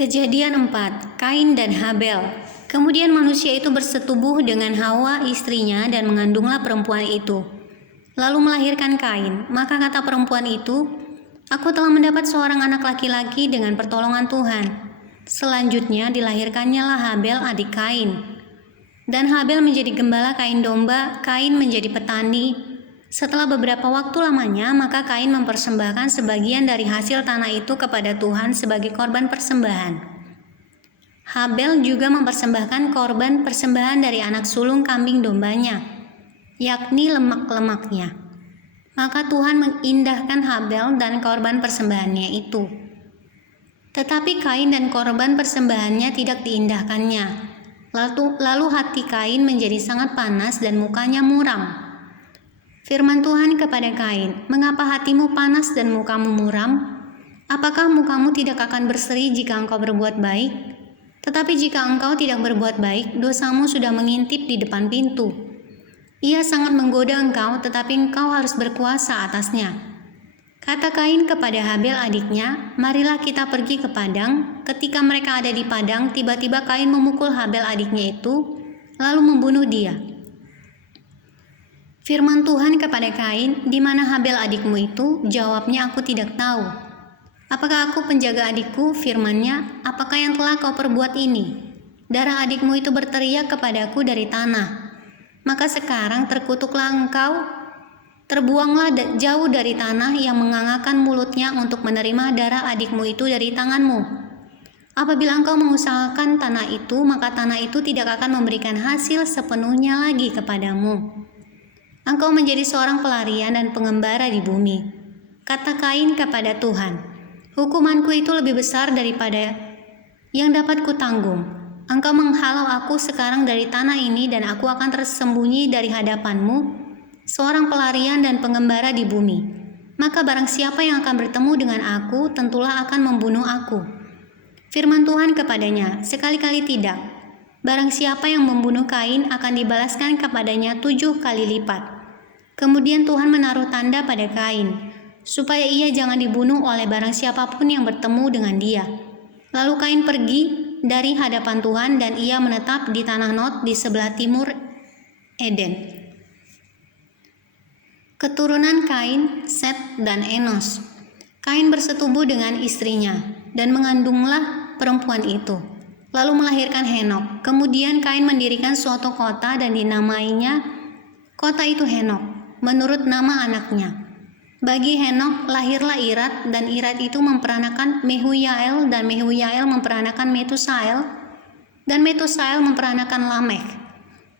Kejadian 4, Kain dan Habel. Kemudian manusia itu bersetubuh dengan Hawa istrinya dan mengandunglah perempuan itu. Lalu melahirkan Kain. Maka kata perempuan itu, "Aku telah mendapat seorang anak laki-laki dengan pertolongan Tuhan." Selanjutnya dilahirkannya lah Habel adik Kain. Dan Habel menjadi gembala kain domba, Kain menjadi petani. Setelah beberapa waktu lamanya, maka Kain mempersembahkan sebagian dari hasil tanah itu kepada Tuhan sebagai korban persembahan. Habel juga mempersembahkan korban persembahan dari anak sulung kambing dombanya, yakni lemak-lemaknya. Maka Tuhan mengindahkan Habel dan korban persembahannya itu. Tetapi Kain dan korban persembahannya tidak diindahkannya. Lalu hati Kain menjadi sangat panas dan mukanya muram. Firman Tuhan kepada Kain, "Mengapa hatimu panas dan mukamu muram? Apakah mukamu tidak akan berseri jika engkau berbuat baik? Tetapi jika engkau tidak berbuat baik, dosamu sudah mengintip di depan pintu. Ia sangat menggoda engkau, tetapi engkau harus berkuasa atasnya." Kata Kain kepada Habel adiknya, "Marilah kita pergi ke padang." Ketika mereka ada di padang, tiba-tiba Kain memukul Habel adiknya itu, lalu membunuh dia. Firman Tuhan kepada Kain, "Di mana Habel adikmu itu?" Jawabnya, "Aku tidak tahu." "Apakah aku penjaga adikku?" Firman-Nya, "Apakah yang telah kau perbuat ini? Darah adikmu itu berteriak kepadaku dari tanah. Maka sekarang terkutuklah engkau, terbuanglah jauh dari tanah yang mengangakan mulutnya untuk menerima darah adikmu itu dari tanganmu. Apabila engkau mengusahakan tanah itu, maka tanah itu tidak akan memberikan hasil sepenuhnya lagi kepadamu. Engkau menjadi seorang pelarian dan pengembara di bumi." Kata Kain kepada Tuhan, "Hukumanku itu lebih besar daripada yang dapat kutanggung. Engkau menghalau aku sekarang dari tanah ini dan aku akan tersembunyi dari hadapanmu, seorang pelarian dan pengembara di bumi. Maka barang siapa yang akan bertemu dengan aku, tentulah akan membunuh aku." Firman Tuhan kepadanya, "Sekali-kali tidak. Barang siapa yang membunuh Kain akan dibalaskan kepadanya 7 kali lipat." Kemudian Tuhan menaruh tanda pada Kain, supaya ia jangan dibunuh oleh barang siapapun yang bertemu dengan dia. Lalu Kain pergi dari hadapan Tuhan dan ia menetap di tanah Nod di sebelah timur Eden. Keturunan Kain, Set, dan Enos. Kain bersetubuh dengan istrinya dan mengandunglah perempuan itu, lalu melahirkan Henok. Kemudian Kain mendirikan suatu kota dan dinamainya kota itu Henok, menurut nama anaknya. Bagi Henok lahirlah Irad, dan Irad itu memperanakan Mehuyael, dan Mehuyael memperanakan Metusael, dan Metusael memperanakan Lamekh.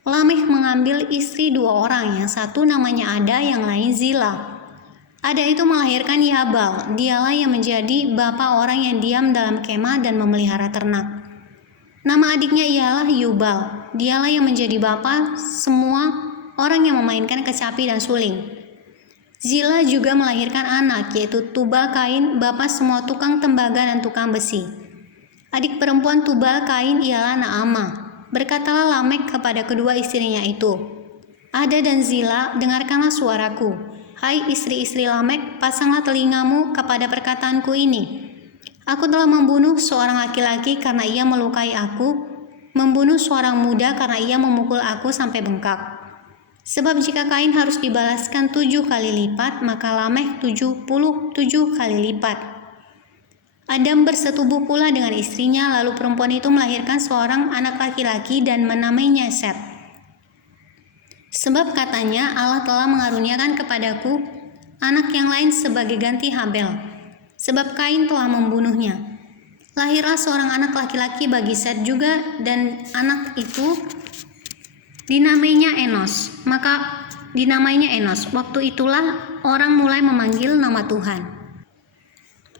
Lamekh mengambil istri 2 orang, yang satu namanya Ada, yang lain Zila. Ada itu melahirkan Yabal, dialah yang menjadi bapa orang yang diam dalam kemah dan memelihara ternak. Nama adiknya ialah Yubal, dialah yang menjadi bapa semua orang yang memainkan kecapi dan suling. Zila juga melahirkan anak, yaitu Tubal Kain, bapa semua tukang tembaga dan tukang besi. Adik perempuan Tubal Kain ialah Naamah. Berkatalah Lamekh kepada kedua istrinya itu, "Ada dan Zila, dengarkanlah suaraku. Hai istri-istri Lamekh, pasanglah telingamu kepada perkataanku ini. Aku telah membunuh seorang laki-laki karena ia melukai aku, membunuh seorang muda karena ia memukul aku sampai bengkak. Sebab jika Kain harus dibalaskan 7 kali lipat, maka Lamekh 77 kali lipat." Adam bersetubuh pula dengan istrinya, lalu perempuan itu melahirkan seorang anak laki-laki dan menamainya Set. Sebab katanya, "Allah telah mengaruniakan kepadaku anak yang lain sebagai ganti Habel, sebab Kain telah membunuhnya." Lahirlah seorang anak laki-laki bagi Set juga, dan anak itu dinamainya Enos. Maka dinamainya Enos. Waktu itulah orang mulai memanggil nama Tuhan.